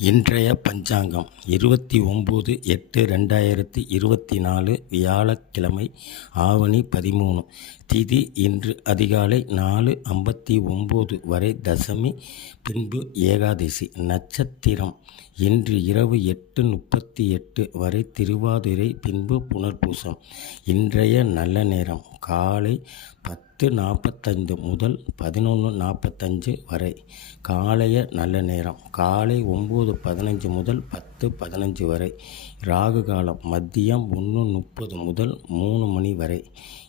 இன்றைய பஞ்சாங்கம் இருபத்தி ஒம்பது எட்டு ரெண்டாயிரத்தி இருபத்தி நாலு வியாழக்கிழமை ஆவணி பதிமூணு. திதி இன்று அதிகாலை நாலு ஐம்பத்தி ஒம்பது வரை தசமி பின்பு ஏகாதசி. நட்சத்திரம் இன்று இரவு எட்டு முப்பத்தி எட்டு வரை திருவாதிரை பின்பு புனர்பூசம். இன்றைய நல்ல நேரம் காலை பத்து பத்து நாற்பத்தஞ்சு முதல் பதினொன்று நாற்பத்தஞ்சு வரை காலைய நல்ல நேரம். காலை ஒம்பது பதினஞ்சு முதல் பத்து பத்து பதினஞ்சு வரை. ராகு காலம் மதியம் ஒன்று முப்பது முதல் மூணு மணி வரை.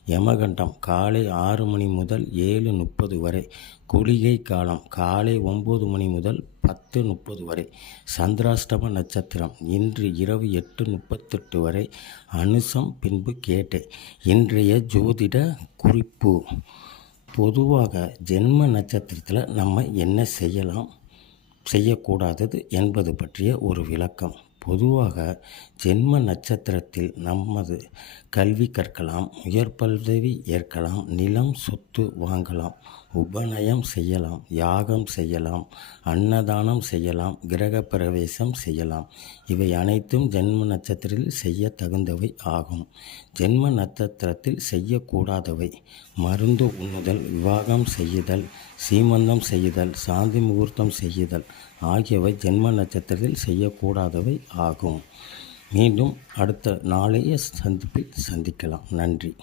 யமகண்டம் காலை ஆறு மணி முதல் ஏழு முப்பது வரை. குளிகை காலம் காலை ஒம்பது மணி முதல் பத்து முப்பது வரை. சந்திராஷ்டம நட்சத்திரம் இன்று இரவு எட்டு முப்பத்தெட்டு வரை. அனுசம் பின்பு கேட்டேன் இன்றைய ஜோதிட குறிப்பு. பொதுவாக ஜென்ம நட்சத்திரத்தில் நம்ம என்ன செய்யலாம்? செய்யக்கூடாதது என்பது பற்றிய ஒரு விளக்கம். பொதுவாக ஜென்ம நட்சத்திரத்தில் நமது கல்வி கற்கலாம் உயர் பதவி ஏற்கலாம் நிலம் சொத்து வாங்கலாம் உபநயம் செய்யலாம் யாகம் செய்யலாம் அன்னதானம் செய்யலாம் கிரக பிரவேசம் செய்யலாம். இவை அனைத்தும் ஜென்ம நட்சத்திரத்தில் செய்ய தகுந்தவை ஆகும். ஜென்ம நட்சத்திரத்தில் செய்யக்கூடாதவை மருந்து உண்ணுதல் விவாகம் செய்யுதல் சீமந்தம் செய்யுதல் சாந்தி முகூர்த்தம் செய்யுதல் ஆகியவை ஜென்ம நட்சத்திரத்தில் செய்யக்கூடாதவை ஆகும். மீண்டும் அடுத்த நாளைய சந்திப்பில் சந்திக்கலாம். நன்றி.